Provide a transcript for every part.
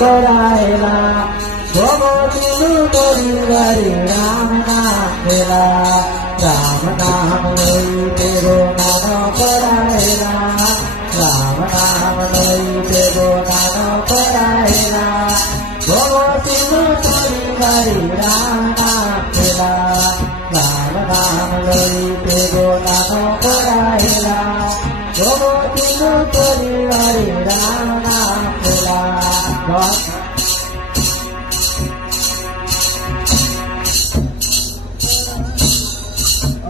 करायला गोमतीनु तोरी हरी राम नाम केला राम नाम लई तेरो नाम करायला राम नाम लई तेरो नाम करायला गोमतीनु तोरी हरी राम नाम केला राम नाम लई तेरो नाम करायला गोमतीनु तोरी हरी राम नाम केला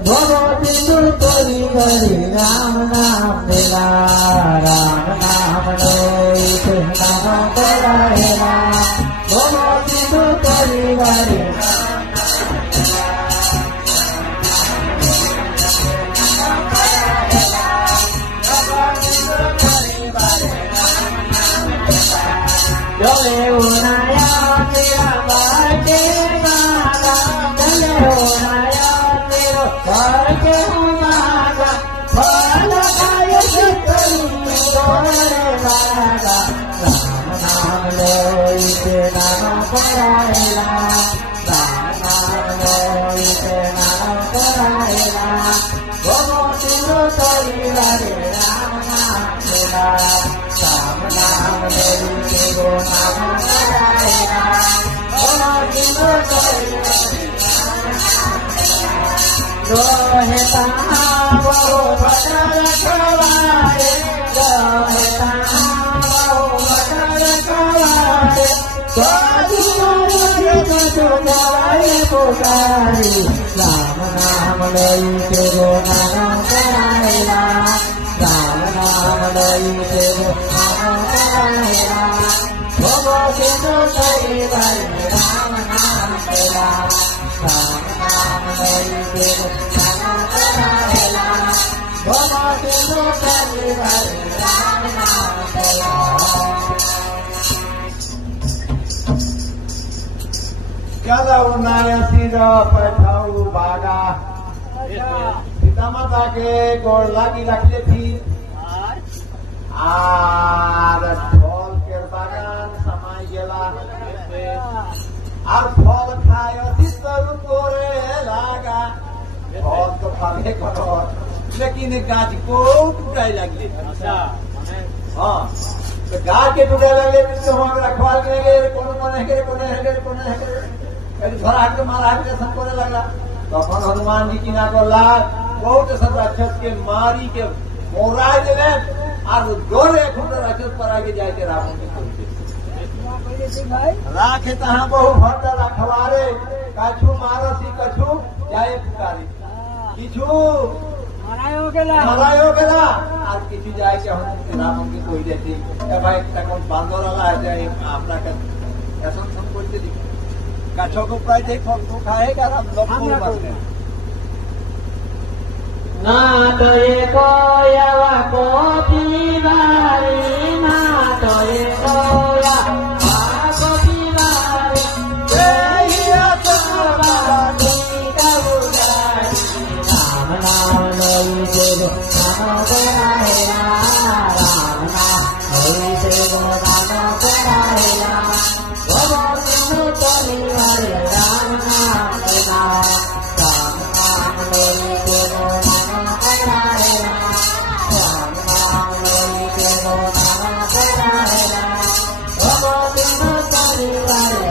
गोमतीनु तोरी हरी राम नाम लेला राम नाम लई तेरो नाम करायला गोमतीनु तोरी हरी चले उनाया तेरा बाटे माला चले उनाया तेरो बाटे माला फल खाए चितरी तोरे माला राम नाम लई तेरा नाम करायला राम नाम लई तेरा नाम करायला गोमतीनु तोरी हरी राम नाम लेला राम नाम लई तेरो नाम करायला गोमतीनु तोरी हरी रोहिता बहु बटर खवारे रोहिता बहु बटर खवारे पुकारी राम नाम लई तेरो नाम करायला राम नाम लई तेरो नाम करायला गोमतीनु तोरी हरी राम नाम केला राम नाम लई तेरो नाम करायला गोमतीनु तोरी हरी राम नाम केला चला उन्हाळ्या सिरा पठाऊ बागा सीता माता के गोड़ लागी रखले थी আর ফলকের বাগান সমাই গেলা আর ফল খায় অতিস্তর উপরে লাগা ফল তো খাবে কত लेकिन गाछ को टूटाई लगले हाँ तो गाछ के टूटाई लगले तो हम रखवाल के लगे कोने घर आके मारा आके सब करे लगला तখন हनुमान जी किना करला बहुत सब राक्षस के मारी के मोरा दिले और जोरे खुद राक्षस पर आगे जाके रावण के खोलते राखे तहां बहु भट्ट रखवारे कछु मारसी कछु जाए पुकारे किछु मरायो गेला আর কিছু যায় যে রাবণ কে কই দেতি ভাই তখন বান্দরলা যায় আপনাকে শাসন সব করতে দিই গাছ को प्राय देखो तो खाएगा राम लोग ना तो ये कोयवा कोती बारी ना तो ये कोया कोती बारी जय सवारी कबुलारी राम नाम लई तेरो नाम करायला राम नाम लई तेरो नाम करायला गोमतीनु तोरी हरी राम नाम केला राम नाम लई तेरो नाम करायला राम नाम लई तेरो नाम करायला गोमतीनु तोरी हरी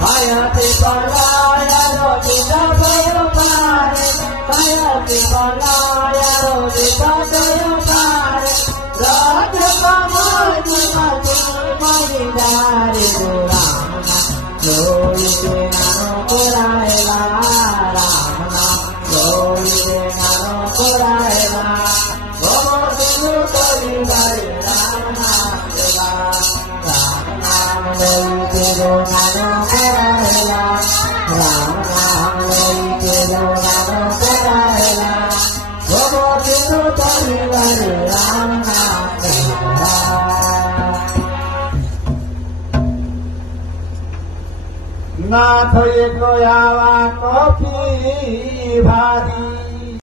Hayati balaya rodita bayo pare Hayati balaya rodita bayo pare Raja pamadi mati madi dari Ramana loi de nano koraila Ramana loi de nano koraila Gomotiनु toli bari Ramana kela Ramana loi tero nano koraila Ramana loi tero nano koraila Gomotiनु toli bari Ramana kela नाथ एक आवा coffee भारी